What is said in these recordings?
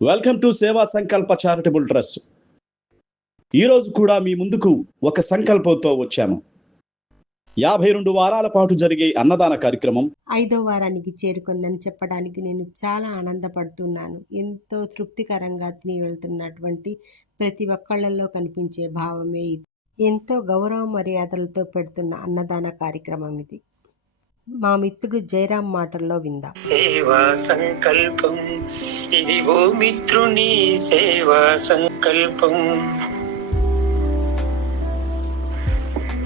Welcome to సేవా సంకల్ప charitable trust. ఈరోజు కూడా మీ ముందుకు ఒక సంకల్పంతో వచ్చాము. 52 వారాల పాటు జరిగే అన్నదాన కార్యక్రమం 5వ వారానికి చేరుకుందని చెప్పడానికి నేను చాలా ఆనందపడుతున్నాను. ఎంతో తృప్తికరంగా తిని వెళ్తున్నటువంటి ప్రతి ఒక్కళ్ళల్లో కనిపించే భావమే ఇది. ఎంతో గౌరవ మర్యాదలతో పెడుతున్న అన్నదాన కార్యక్రమం ఇది. మా మిత్రుడు జయరాం మాటల్లో విందాం. సేవా సంకల్పం ఇది ఓ మిత్రుని సేవా సంకల్పం.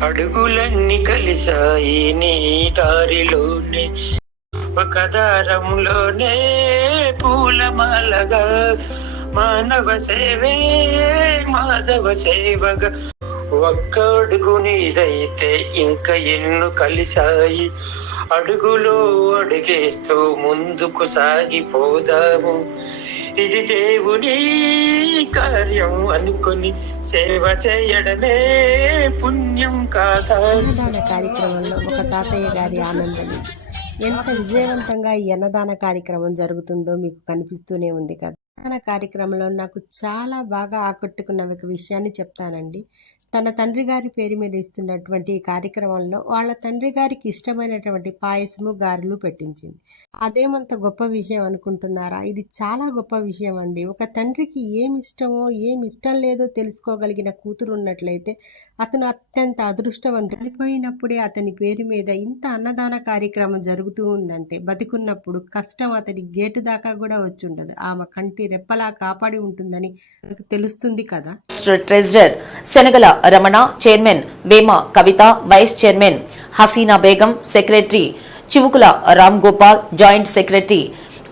అడుగులన్నీ కలిసాయి నీ దారిలోనే, ఒక దారంలోనే పూలమాలగా, మానవ సేవే మాధవ సేవగా. ఒక్క అడుగు నీదైతే ఇంకా ఎన్నో కలిసాయి, అడుగులో అడుగేస్తూ ముందుకు సాగిపోదాము. ఇది దేవుని కార్యం అనుకుని సేవ చేయడమే పుణ్యం కాదా. అన్నదాన కార్యక్రమంలో ఒక తాతయ్య గారి ఆనందం ఎంత విజయవంతంగా ఈ అన్నదాన కార్యక్రమం జరుగుతుందో మీకు కనిపిస్తూనే ఉంది కదా. అన్నదాన కార్యక్రమంలో నాకు చాలా బాగా ఆకట్టుకున్న ఒక విషయాన్ని చెప్తానండి. తన తండ్రి గారి పేరు మీద ఇస్తున్నటువంటి ఈ కార్యక్రమంలో వాళ్ళ తండ్రి గారికి ఇష్టమైనటువంటి పాయసము, గారెలు పెట్టించింది. అదేమంత గొప్ప విషయం అనుకుంటున్నారా? ఇది చాలా గొప్ప విషయం అండి. ఒక తండ్రికి ఏమి ఇష్టమో ఏమి ఇష్టం లేదో తెలుసుకోగలిగిన కూతురు ఉన్నట్లయితే అతను అత్యంత అదృష్టవంతుడు. చనిపోయినప్పుడే అతని పేరు మీద ఇంత అన్నదాన కార్యక్రమం జరుగుతూ ఉందంటే బతికున్నప్పుడు కష్టం అతని గేటు దాకా కూడా వచ్చి ఉండదు. ఆమె కంటి రెప్పలా కాపాడి ఉంటుందని నాకు తెలుస్తుంది కదా. Treasurer Shanagala Ramana, chairman Vema Kavitha, vice chairman Haseena Begum, secretary Chivukula Ram Gopal, joint secretary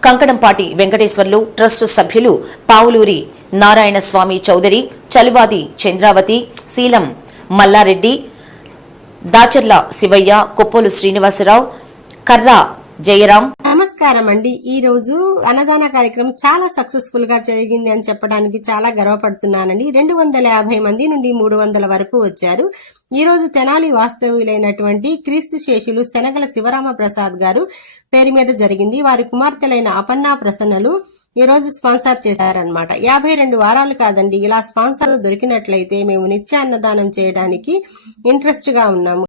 Kankanampati Venkateswarlu, trust సభ్యులు పావులూరి నారాయణ స్వామి చౌదరి, చలువాది చంద్రావతి, శీలం మల్లారెడ్డి, దాచర్ల శివయ్య, కొప్పోలు శ్రీనివాసరావు, కర్రా జయరాం. నమస్కారం అండి. ఈ రోజు అన్నదాన కార్యక్రమం చాలా సక్సెస్ఫుల్ గా జరిగింది అని చెప్పడానికి చాలా గర్వపడుతున్నానండి. 250 మంది నుండి 300 వరకు వచ్చారు. ఈ రోజు తెనాలి వాస్తవ్యులైనటువంటి క్రీస్తు శేషులు శనగల శివరామ ప్రసాద్ గారు పేరు మీద జరిగింది. వారి కుమార్తెలైన అపన్నా ప్రసన్నలు ఈ రోజు స్పాన్సర్ చేశారనమాట. 52 వారాలు కాదండి, ఇలా స్పాన్సర్ దొరికినట్లయితే మేము నిత్య అన్నదానం చేయడానికి ఇంట్రెస్ట్ గా ఉన్నాము.